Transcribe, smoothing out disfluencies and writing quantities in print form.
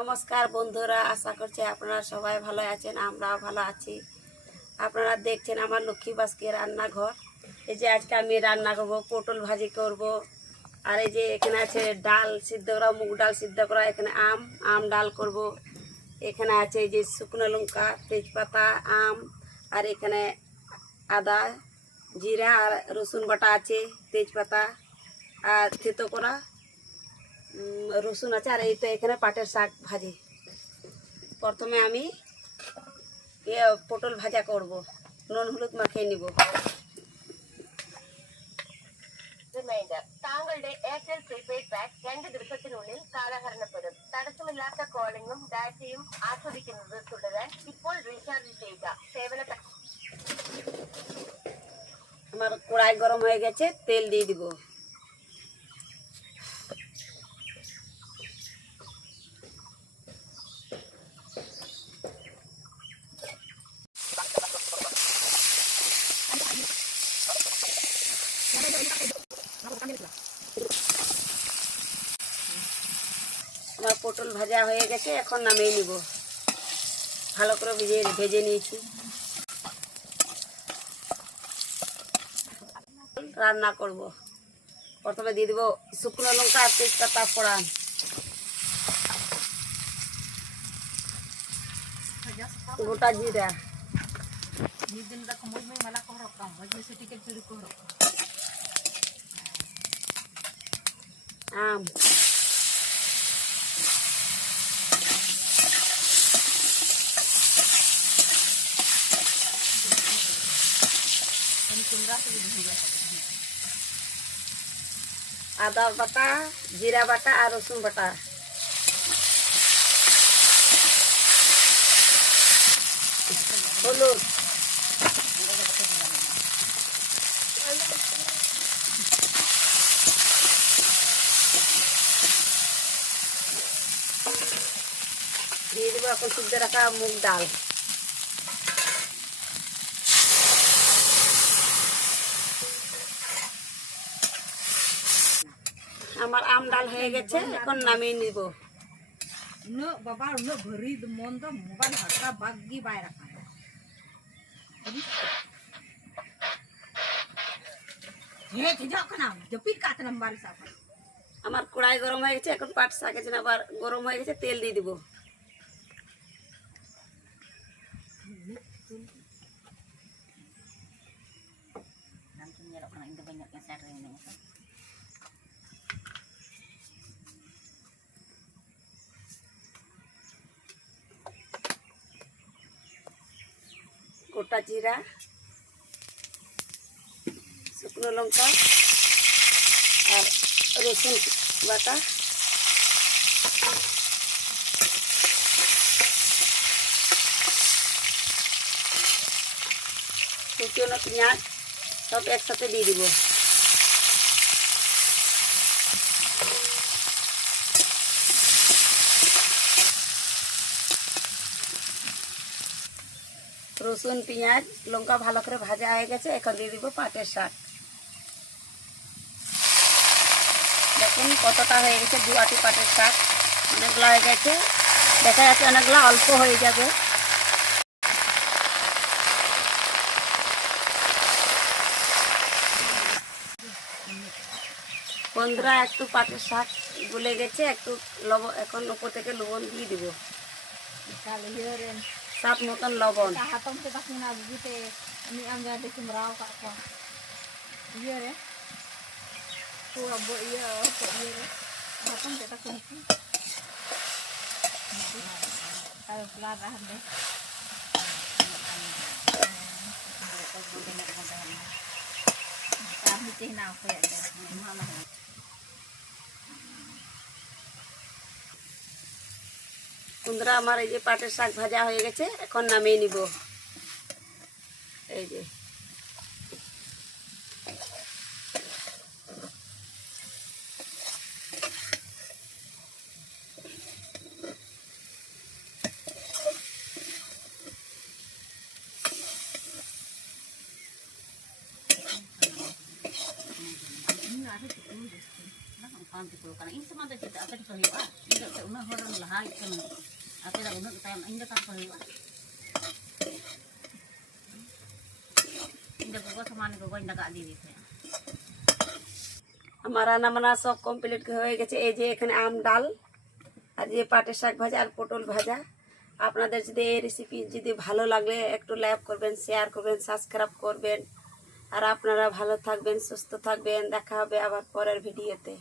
নমস্কার বন্ধুরা, আশা করছি আপনারা সবাই ভালো আছেন। আমরাও ভালো আছি। আপনারা দেখছেন আমার লক্ষ্মী বাস্কে রান্নাঘর। এই যে আজকে আমি রান্না করব, পটল ভাজি করব। আর এই যে এখানে আছে ডাল সিদ্ধ করা, মুগ ডাল সিদ্ধ করা। এখানে আম ডাল করব। এখানে আছে এই যে শুকনো লঙ্কা, তেজপাতা, আম, আর এখানে আদা, জিরা আর রসুন বাটা আছে, তেজপাতা আর থেতো করা রসুন আছে। আর এই তো এখানে পাটের শাক ভাজি। প্রথমে আমি পটল ভাজা করব, নুন হলুদ মাখিয়ে নিব। റിമൈൻഡർ താങ്കളുടെ എയർടെൽ പ്രീപെയ്ഡ് പാക്ക് 2 ദിവസത്തിനുള്ളിൽ കാലഹരണപ്പെടും. തടസ്സമില്ലാത്ത കോളിംഗും ഡാറ്റയും ആസ്വദിക്കുന്നത് തുടരാൻ ഇപ്പോൾ റീചാർജ് ചെയ്യുക. സേവന আমার কড়াই গরম হয়ে গেছে, তেল দিয়ে দিব। আমার পটল ভাজা হয়ে গেছে, এখন নামিয়ে নিব। ভালো করে ভেজে নিয়েছি। রান্না করব, প্রথমে দিয়ে দিব শুকনো লঙ্কা আর তেজপাতা ফোড়ন, গোটা জিরা, আম, আদা বাটা, জিরা বাটা আর রসুন বাটা, হলুদ, দিয়ে দেবো এখন সিদ্ধ রাখা মুগ ডাল। আমার আম ডাল হয়ে গেছে, এখন নামিয়ে নিব। বাবা ভরি মন তো মোবাইল হাতটা বাগি বাইরে রাখা আমার কড়াই গরম হয়ে গেছে, এখন পাট শাক আছে আবার গরম হয়ে গেছে, তেল দিয়ে দিব। গোটা জিরা, শুকনো লঙ্কা আর রসুন বাটা, কুচনো পেঁয়াজ সব একসাথে দিয়ে দিব। রসুন পেঁয়াজ লঙ্কা ভালো করে ভাজা হয়ে গেছে, এখন দিয়ে দিব পাটের শাক। দেখুন কতটা হয়ে গেছে, 2 আটি পাটের শাক। অনেকগুলো হয়ে গেছে, দেখা যাচ্ছে অনেকগুলো অল্প হয়ে যাবে। বন্ধুরা, একটু পাটের শাক গলে গেছে, একটু লবণ, এখন উপর থেকে লবণ দিয়ে দিব, স্বাদ মতন লবণ। বন্ধুরা, আমার এই যে পাটের শাক ভাজা হয়ে গেছে, এখন নামিয়ে নিব। এই যে Ini semua tidak akan dipelihara. ᱪᱮᱫᱟᱜ ᱥᱮ ᱩᱱᱟᱹᱜ ᱦᱚᱲ ᱞᱟᱦᱟ ᱠᱟᱱᱟ ᱟᱯᱮ ᱫᱚ ᱩᱱᱟᱹᱜ ᱛᱟᱭᱚᱢ ᱤᱧ ᱫᱚ ᱛᱟᱨᱯᱚᱨ ᱦᱩᱭᱩᱜᱼᱟ ᱤᱧ ᱫᱚ गोगो समान गोगोᱧ दागा দিয়ে দিতে আমার রান্না বান্না সব কমপ্লিট হয়ে গেছে। এই যে এখানে আম ডাল আর যে পাটের শাক ভাজা আর পটল ভাজা। আপনাদের যদি এই রেসিপি যদি ভালো লাগলে একটু লাইক করবেন, শেয়ার করবেন, সাবস্ক্রাইব করবেন। আর আপনারা ভালো থাকবেন, সুস্থ থাকবেন। দেখা হবে আবার পরের ভিডিওতে।